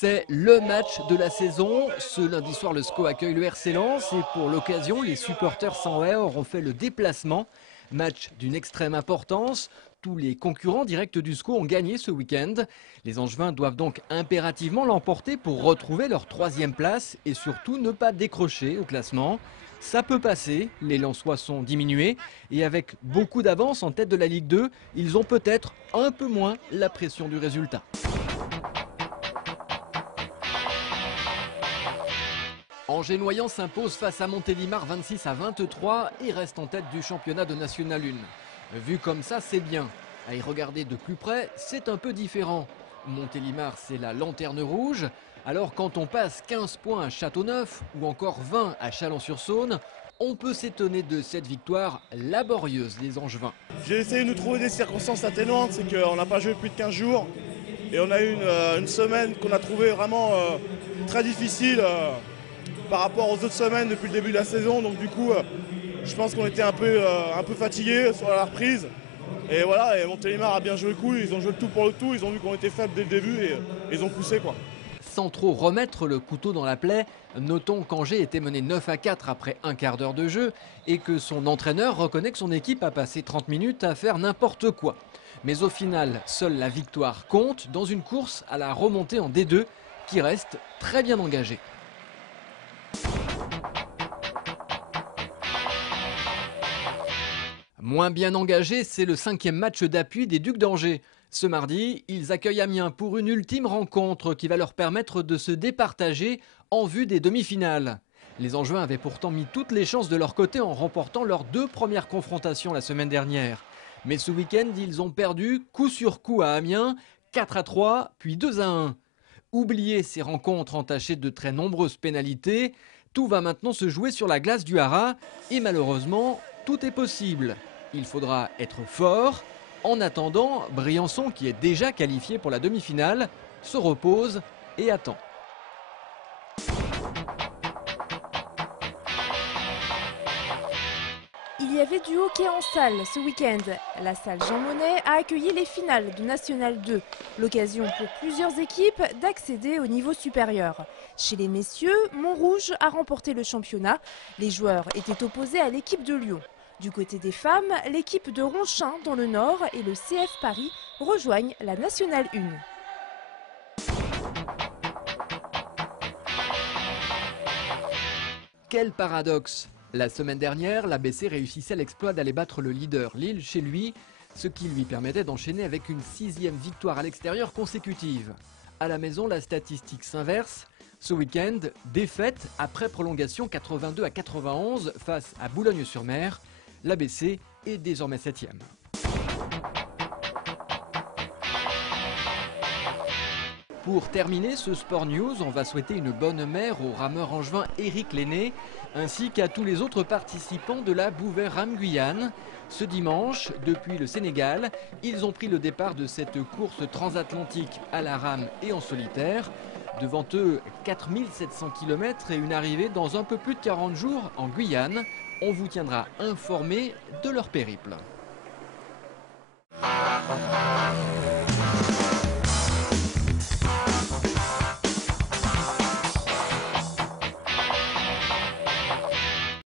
C'est le match de la saison. Ce lundi soir, le SCO accueille le RC Lens et pour l'occasion, les supporters sanway auront fait le déplacement. Match d'une extrême importance. Tous les concurrents directs du SCO ont gagné ce week-end. Les Angevins doivent donc impérativement l'emporter pour retrouver leur 3e place et surtout ne pas décrocher au classement. Ça peut passer, les Lensois sont diminués et avec beaucoup d'avance en tête de la Ligue 2, ils ont peut-être un peu moins la pression du résultat. Angers-Noyant s'impose face à Montélimar 26-23 et reste en tête du championnat de National 1. Vu comme ça, c'est bien. À y regarder de plus près, c'est un peu différent. Montélimar, c'est la lanterne rouge. Alors quand on passe 15 points à Châteauneuf ou encore 20 à Chalon-sur-Saône, on peut s'étonner de cette victoire laborieuse des Angevins. J'ai essayé de nous trouver des circonstances atténuantes, c'est qu'on n'a pas joué plus de 15 jours. Et on a eu une semaine qu'on a trouvée vraiment très difficile par rapport aux autres semaines depuis le début de la saison. Donc du coup, je pense qu'on était un peu fatigués sur la reprise. Et voilà, et Montélimar a bien joué le coup, ils ont joué le tout pour le tout, ils ont vu qu'on était faibles dès le début et ils ont poussé quoi. Sans trop remettre le couteau dans la plaie, notons qu'Angers était mené 9-4 après un quart d'heure de jeu et que son entraîneur reconnaît que son équipe a passé 30 minutes à faire n'importe quoi. Mais au final, seule la victoire compte dans une course à la remontée en D2 qui reste très bien engagée. Moins bien engagé, c'est le 5e match d'appui des Ducs d'Angers. Ce mardi, ils accueillent Amiens pour une ultime rencontre qui va leur permettre de se départager en vue des demi-finales. Les Angevins avaient pourtant mis toutes les chances de leur côté en remportant leurs 2 premières confrontations la semaine dernière. Mais ce week-end, ils ont perdu coup sur coup à Amiens, 4-3 puis 2-1. Oubliez ces rencontres entachées de très nombreuses pénalités. Tout va maintenant se jouer sur la glace du Haras et malheureusement, tout est possible. Il faudra être fort. En attendant, Briançon, qui est déjà qualifié pour la demi-finale, se repose et attend. Il y avait du hockey en salle ce week-end. La salle Jean Monnet a accueilli les finales de National 2. L'occasion pour plusieurs équipes d'accéder au niveau supérieur. Chez les messieurs, Montrouge a remporté le championnat. Les joueurs étaient opposés à l'équipe de Lyon. Du côté des femmes, l'équipe de Ronchin dans le Nord et le CF Paris rejoignent la Nationale 1. Quel paradoxe! La semaine dernière, l'ABC réussissait l'exploit d'aller battre le leader Lille chez lui, ce qui lui permettait d'enchaîner avec une 6e victoire à l'extérieur consécutive. À la maison, la statistique s'inverse. Ce week-end, défaite après prolongation 82-91 face à Boulogne-sur-Mer. L'ABC est désormais 7e. Pour terminer ce Sport News, on va souhaiter une bonne mère au rameur angevin Éric Lenné, ainsi qu'à tous les autres participants de la Bouvet Rame Guyane. Ce dimanche, depuis le Sénégal, ils ont pris le départ de cette course transatlantique à la rame et en solitaire. Devant eux, 4700 km et une arrivée dans un peu plus de 40 jours en Guyane. On vous tiendra informé de leur périple.